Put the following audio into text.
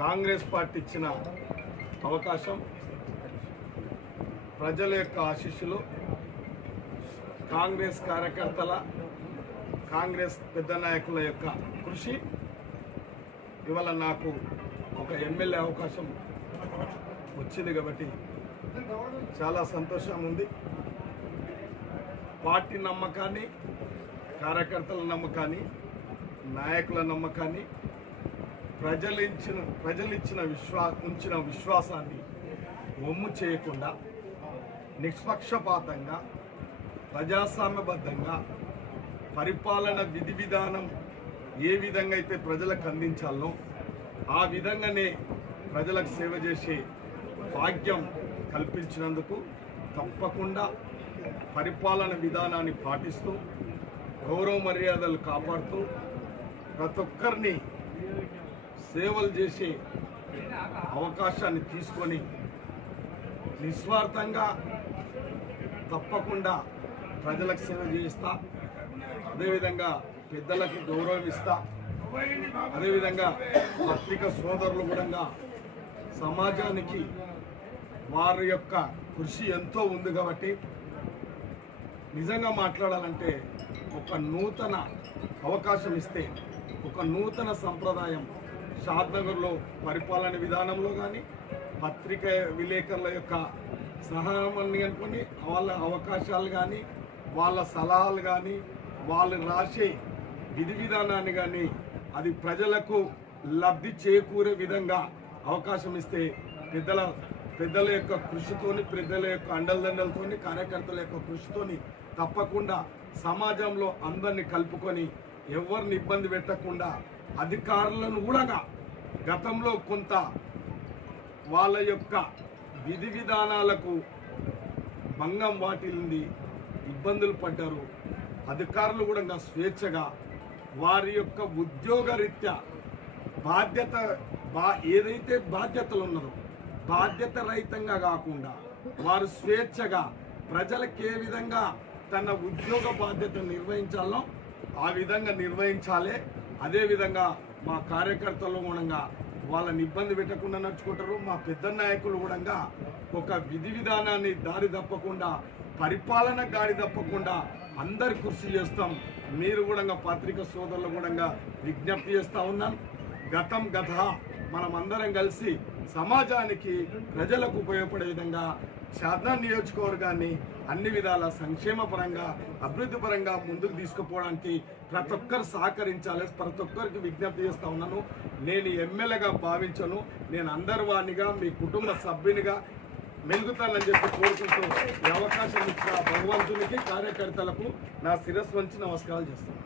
Congress party ఇచ్చిన అవకాశం, ప్రజల యొక్క ఆశీస్సులు, కాంగ్రెస్ కార్యకర్తల, కాంగ్రెస్ పెద్ద నాయకుల యొక్క కృషి ఇవాళ నాకు ఒక ఎమ్మెల్యే అవకాశం వచ్చింది కాబట్టి చాలా సంతోషం ఉంది. పార్టీ నమ్మకాన్ని, కార్యకర్తల నమ్మకాన్ని, నాయకుల నమ్మకాన్ని, ఉంచిన విశ్వాసాన్ని ఒమ్ము చేయకుండా నిష్పక్షపాతంగా ప్రజాస్వామ్యబద్ధంగా పరిపాలన విధి విధానం ఏ విధంగా అయితే ప్రజలకు అందించాలో ఆ విధంగానే ప్రజలకు సేవ చేసే భాగ్యం కల్పించినందుకు తప్పకుండా పరిపాలన విధానాన్ని పాటిస్తూ గౌరవ మర్యాదలు కాపాడుతూ ప్రతి ఒక్కరిని సేవలు చేసే అవకాశాన్ని తీసుకొని నిస్వార్థంగా తప్పకుండా ప్రజలకు సేవ చేయిస్తా, అదేవిధంగా పెద్దలకు గౌరవం ఇస్తా, అదేవిధంగా పత్రికా సోదరులు కూడా సమాజానికి వారి యొక్క కృషి ఎంతో ఉంది కాబట్టి నిజంగా మాట్లాడాలంటే ఒక నూతన అవకాశం ఇస్తే ఒక నూతన సంప్రదాయం షాద్నగర్లో పరిపాలన విధానంలో కానీ పత్రికా విలేకరుల యొక్క సహాయాన్ని అనుకుని వాళ్ళ అవకాశాలు కానీ వాళ్ళ సలహాలు కానీ వాళ్ళు రాసే విధి విధానాన్ని కానీ అది ప్రజలకు లబ్ధి చేకూరే విధంగా అవకాశం ఇస్తే పెద్దల యొక్క కృషితోని, పెద్దల యొక్క అండదండలతోని, కార్యకర్తల యొక్క కృషితోని తప్పకుండా సమాజంలో అందరినీ కలుపుకొని ఎవరిని ఇబ్బంది పెట్టకుండా అధికారులను కూడా గతంలో కొంత వాళ్ళ యొక్క విధి విధానాలకు భంగం వాటిల్లింది, ఇబ్బందులు పడ్డారు. అధికారులు కూడా స్వేచ్ఛగా వారి యొక్క ఉద్యోగరీత్యా ఏదైతే బాధ్యతలు ఉన్నదో బాధ్యత రహితంగా కాకుండా వారు స్వేచ్ఛగా ప్రజలకు ఏ విధంగా తన ఉద్యోగ బాధ్యతను నిర్వహించాలో ఆ విధంగా నిర్వహించాలి. అదేవిధంగా మా కార్యకర్తలు కూడా వాళ్ళని ఇబ్బంది పెట్టకుండా నడుచుకుంటారు. మా పెద్ద నాయకులు కూడా ఒక విధి విధానాన్ని దారి తప్పకుండా, పరిపాలన గాడి తప్పకుండా అందరు కృషి చేస్తాం. మీరు కూడా పత్రికా సోదరులు కూడా విజ్ఞప్తి చేస్తూ ఉన్నాను. గత మనం అందరం కలిసి సమాజానికి, ప్రజలకు ఉపయోగపడే విధంగా షాద్నగర్ నియోజకవర్గాన్ని అన్ని విధాల సంక్షేమ పరంగా, అభివృద్ధి పరంగా ముందుకు తీసుకుపోవడానికి ప్రతి ఒక్కరు సహకరించాలి. ప్రతి ఒక్కరికి విజ్ఞప్తి చేస్తూ ఉన్నాను. నేను ఎమ్మెల్యేగా భావించను, నేను అందరి వాణిగా మీ కుటుంబ సభ్యునిగా మెలుగుతానని చెప్పి కోరుకుంటూ ఈ అవకాశం ఇచ్చిన భగవంతునికి, కార్యకర్తలకు నా శిరస్సు వంచి నమస్కారాలు చేస్తాను.